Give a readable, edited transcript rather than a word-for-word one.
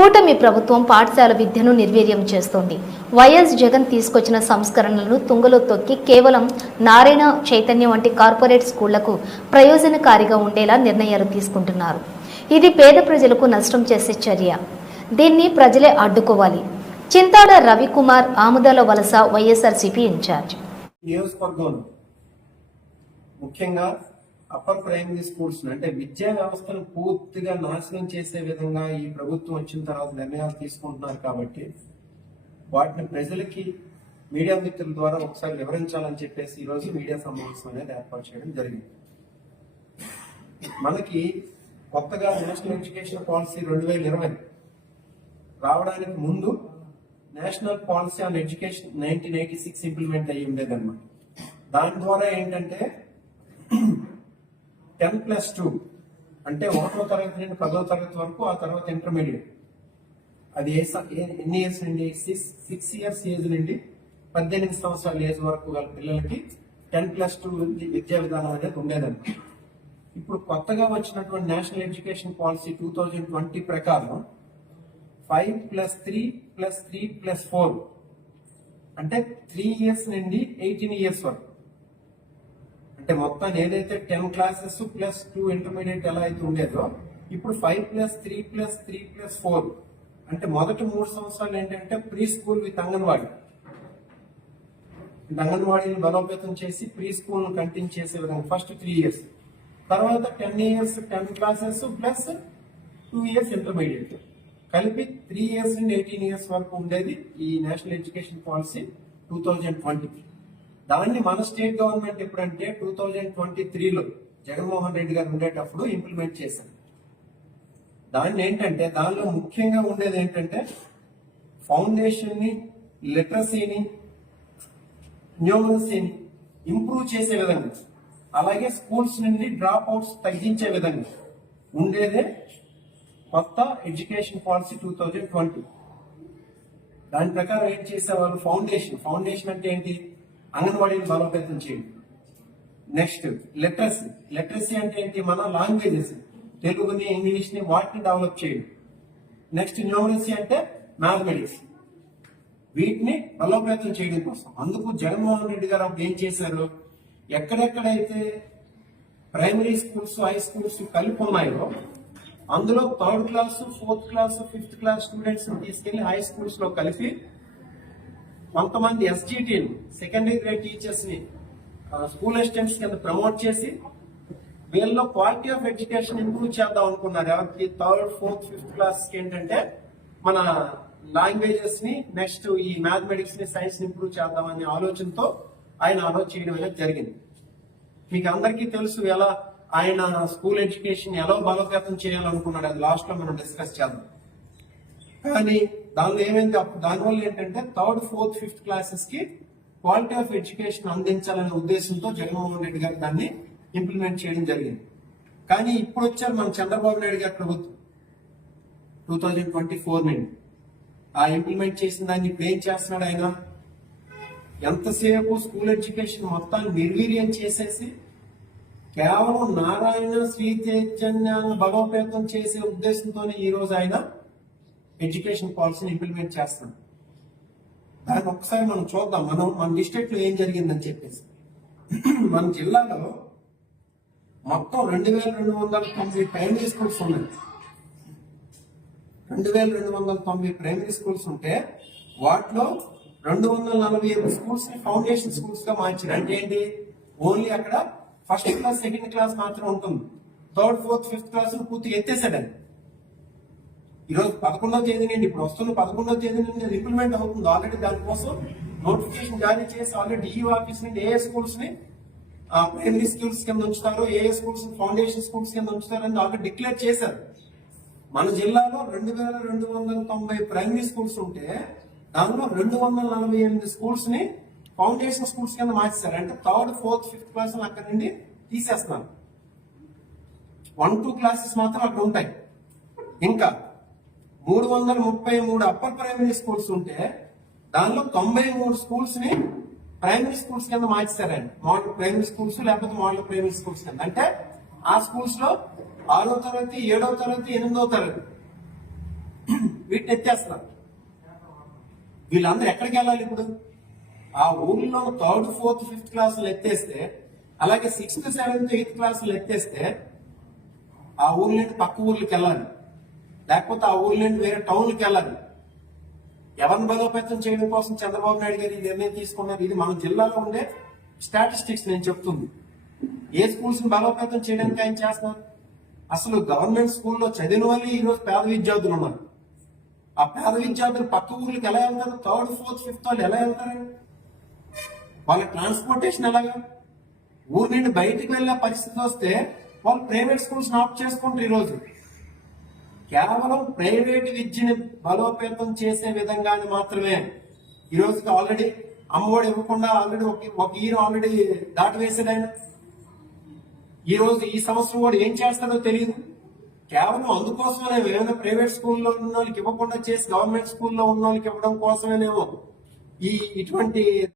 కూటమి ప్రభుత్వం పాఠశాల విద్యను నిర్వీర్యం చేస్తోంది. వైఎస్ జగన్ తీసుకొచ్చిన సంస్కరణలను తుంగలో తొక్కి కేవలం నారాయణ చైతన్య వంటి కార్పొరేట్ స్కూళ్లకు ప్రయోజనకారిగా ఉండేలా నిర్ణయాలు తీసుకుంటున్నారు. ఇది పేద ప్రజలకు నష్టం చేసే చర్య. దీన్ని ప్రజలే అడ్డుకోవాలి. చింతాడ రవికుమార్, ఆముదాల వలస, వైఎస్ఆర్సీపీ ఇన్ఛార్జ్. ముఖ్యంగా అప్పర్ ప్రైమరీ స్కూల్స్ అంటే విద్యా వ్యవస్థను పూర్తిగా నాశనం చేసే విధంగా ఈ ప్రభుత్వం వచ్చిన తర్వాత నిర్ణయాలు తీసుకుంటున్నారు కాబట్టి వాటిని ప్రజలకి మీడియా మిత్రుల ద్వారా ఒకసారి వివరించాలని చెప్పేసి ఈ రోజు మీడియా సమావేశం అనేది ఏర్పాటు చేయడం జరిగింది. మనకి కొత్తగా నేషనల్ ఎడ్యుకేషన్ పాలసీ 2020 రావడానికి ముందు national policy on education 1986 implement అయ్యి ఉండేదన్నమాట. దాని ద్వారా ఏంటంటే 10+2 అంటే 1వ తరగతి నుండి 10వ తరగతి వరకు, ఆ తర్వాత ఇంటర్మీడియట్. అది ఎన్ని ఇయర్స్ నుండి 6 ఇయర్స్ ఏజ్ నుండి 18 సంవత్సరాల ఏజ్ వరకు గల పిల్లలకి 10+2 విద్యా విధానం అనేది ఉండేదన్నమాట. ఇప్పుడు కొత్తగా వచ్చినటువంటి నేషనల్ ఎడ్యుకేషన్ పాలసీ 2020 ప్రకారం 5+3+3+4 అంటే 3 ఇయర్స్ నుండి 18 ఇయర్స్ వరకు, అంటే మొత్తం ఏదైతే 10 క్లాసెస్ +2 ఇంటర్మీడియట్ ఎలా అయితే ఉండేదో ఇప్పుడు 5+3+3+4 అంటే మొదటి 3 సంవత్సరాలు ఏంటంటే ప్రీ స్కూల్ విత్ అంగన్వాడీ. అంగన్వాడీని బలోపేతం చేసి ప్రీ స్కూల్ కంటిన్యూ చేసే విధంగా ఫస్ట్ 3 ఇయర్స్, తర్వాత 10 ఇయర్స్ 10 క్లాసెస్ +2 ఇయర్స్ ఇంటర్మీడియట్ కలిపి 3 ఇయర్స్ నుండి 18 ఇయర్స్ వరకు ఉండేది ఈ నేషనల్ ఎడ్యుకేషన్ పాలసీ 2020. దాన్ని మన స్టేట్ గవర్నమెంట్ ఎప్పుడంటే 2023లో జగన్మోహన్ రెడ్డి గారు ఉండేటప్పుడు ఇంప్లిమెంట్ చేశారు. దాన్ని ఏంటంటే దానిలో ముఖ్యంగా ఉండేది ఏంటంటే ఫౌండేషన్ ని, లిటరసీని, న్యూమరసీని ఇంప్రూవ్ చేసే విధంగా, అలాగే స్కూల్స్ నుండి డ్రాప్ అవుట్స్ తగ్గించే విధంగా ఉండేదే కొత్త ఎడ్యుకేషన్ పాలసీ 2020. దాని ప్రకారం ఏం చేసేవాళ్ళు, ఫౌండేషన్ అంటే ఏంటి, అంగన్వాడీని బలోపేతం చేయడం. నెక్స్ట్ లిటరసీ అంటే ఏంటి, మన లాంగ్వేజెస్ తెలుగుని, ఇంగ్లీష్ ని వాటిని డెవలప్ చేయడం. నెక్స్ట్ న్యూమరసీ అంటే మ్యాథమెటిక్స్, వీటిని బలోపేతం చేయడం కోసం. అందుకు జగన్మోహన్ రెడ్డి గారు అప్పుడు ఏం చేశారు, ఎక్కడెక్కడైతే ప్రైమరీ స్కూల్స్, హై స్కూల్స్ కలిపి ఉన్నాయో అందులో 3rd class, 4th class, 5th class students తీసుకెళ్లి హై స్కూల్స్ లో కలిపి కొంతమంది ఎస్జిటిని, సెకండరీ గ్రేడ్ టీచర్స్ ని స్కూల్ అసిస్టెంట్స్ కింద ప్రమోట్ చేసి వీళ్ళలో క్వాలిటీ ఆఫ్ ఎడ్యుకేషన్ ఇంప్రూవ్ చేద్దాం అనుకున్నారు. ఎవరికి 3rd, 4th, 5th క్లాస్ కి ఏంటంటే మన లాంగ్వేజెస్ ని, నెక్స్ట్ ఈ మ్యాథమెటిక్స్ ని, సైన్స్ ని ఇంప్రూవ్ చేద్దామనే ఆలోచనతో ఆయన ఆలోచన చేయడం అనేది జరిగింది. మీకు అందరికీ తెలుసు ఎలా ఆయన స్కూల్ ఎడ్యుకేషన్ ఎలా బలోపేతం చేయాలనుకున్నాడు. అది లాస్ట్ లో మనం డిస్కస్ చేద్దాం. కానీ దానిలో ఏమైంది, దానివల్ల ఏంటంటే 3rd, 4th, 5th క్లాసెస్ కి క్వాలిటీ ఆఫ్ ఎడ్యుకేషన్ అందించాలనే ఉద్దేశంతో జగన్మోహన్ రెడ్డి గారు దాన్ని ఇంప్లిమెంట్ చేయడం జరిగింది. కానీ ఇప్పుడు వచ్చారు మన చంద్రబాబు నాయుడు గారి ప్రభుత్వం 2024 నుండి. ఆ ఇంప్లిమెంట్ చేసిన దాన్ని ఇప్పుడు ఏం చేస్తున్నాడు ఆయన, ఎంతసేపు స్కూల్ ఎడ్యుకేషన్ మొత్తాన్ని నిర్వీర్యం చేసేసి కేవలం నారాయణ, శ్రీ చైతన్యాన్ని బలోపేతం చేసే ఉద్దేశంతోనే ఈ రోజు ఆయన ఎడ్యుకేషన్ పాలసీని ఇంప్లిమెంట్ చేస్తాం. దాన్ని ఒకసారి మనం చూద్దాం, మన డిస్ట్రిక్ట్ లో ఏం జరిగిందని చెప్పేసి. మన జిల్లాలో మొత్తం 2290 ప్రైమరీ స్కూల్స్ ఉన్నాయి. 2290 ప్రైమరీ స్కూల్స్ ఉంటే వాటిలో 248 స్కూల్స్ ని ఫౌండేషన్ స్కూల్స్ గా మార్చారు. అంటే ఏంటి, ఓన్లీ అక్కడ 1st క్లాస్, 2nd క్లాస్ మాత్రం ఉంటుంది. 3rd, 4th, 5th క్లాస్ పూర్తిగా ఎత్తేసాడని. ఈరోజు 11వ తేదీ నుండి, ఇప్పుడు వస్తున్న 11వ తేదీ నుండి అది ఇంప్లిమెంట్ అవుతుంది. ఆల్రెడీ దానికోసం నోటిఫికేషన్ జారీ చేసి ఆల్రెడీ డిఈఓ ఆఫీస్ నుండి ఏ స్కూల్స్ ని ప్రైమరీ స్కూల్స్ కింద ఉంచుతారు, ఏ స్కూల్స్ ఫౌండేషన్ స్కూల్స్ కింద ఉంచుతారని ఆల్రెడీ డిక్లేర్ చేశారు. మన జిల్లాలో 2290 ప్రైమరీ స్కూల్స్ ఉంటే దానిలో 248 స్కూల్స్ ని ఫౌండేషన్ స్కూల్స్ కింద మార్చారు. అంటే 3rd, 4th, 5th క్లాస్ అక్కడి నుండి తీసేస్తున్నారు. 1, 2 క్లాసెస్ మాత్రం అక్కడ ఉంటాయి. ఇంకా 333 అప్పర్ ప్రైమరీ స్కూల్స్ ఉంటే దానిలో 93 స్కూల్స్ ని ప్రైమరీ స్కూల్స్ కింద మార్చారండి. మోడల్ ప్రైమరీ స్కూల్స్ లేకపోతే మోడల్ ప్రైమరీ స్కూల్స్ కింద. అంటే ఆ స్కూల్స్ లో 6వ తరగతి, 7వ తరగతి, 8వ తరగతి వీటిని ఎత్తేస్తున్నారు. వీళ్ళందరూ ఎక్కడికి వెళ్ళాలి ఇప్పుడు? ఆ ఊర్లో 3rd, 4th, 5th క్లాసులు ఎత్తేస్తే, అలాగే 6th, 7th, 8th క్లాసులు ఎత్తేస్తే ఆ ఊర్ల నుండి పక్క ఊర్లకు వెళ్ళాలి, లేకపోతే ఆ ఊర్ల నుండి వేరే టౌన్కి వెళ్ళాలి. ఎవరిని బలోపేతం చేయడం కోసం చంద్రబాబు నాయుడు గారు ఈ నిర్ణయం తీసుకున్నారు? ఇది మన జిల్లాలో ఉండే స్టాటిస్టిక్స్ నేను చెప్తుంది. ఏ స్కూల్స్ ని బలోపేతం చేయడానికి ఆయన చేస్తున్నారు? అసలు గవర్నమెంట్ స్కూల్లో చదివిన వాళ్ళు ఈ రోజు పేద విద్యార్థులు ఉన్నారు. ఆ పేద విద్యార్థులు పక్క ఊర్లకు ఎలా వెళ్తారు? 3rd, 4th, 5th వాళ్ళు ఎలా వెళ్తారు? వాళ్ళ ట్రాన్స్పోర్టేషన్ ఎలాగా? ఊరి నుండి బయటికి వెళ్ళే పరిస్థితి వస్తే వాళ్ళు ప్రైవేట్ స్కూల్స్ ఆప్ చేసుకుంటారు. ఈ రోజు కేవలం ప్రైవేట్ విద్యని బలోపేతం చేసే విధంగానే మాత్రమే ఈ రోజుకి ఆల్రెడీ అమ్మఒడి ఇవ్వకుండా ఆల్రెడీ ఒక ఇయర్ ఆల్రెడీ దాటివేసాడు ఆయన. ఈ రోజు ఈ సంవత్సరం కూడా ఏం చేస్తాడో తెలియదు. కేవలం అందుకోసమే ఏమైనా ప్రైవేట్ స్కూల్లో ఉన్న వాళ్ళకి ఇవ్వకుండా చేసి గవర్నమెంట్ స్కూల్లో ఉన్న వాళ్ళకి ఇవ్వడం కోసమేనేమో ఈ ఇటువంటి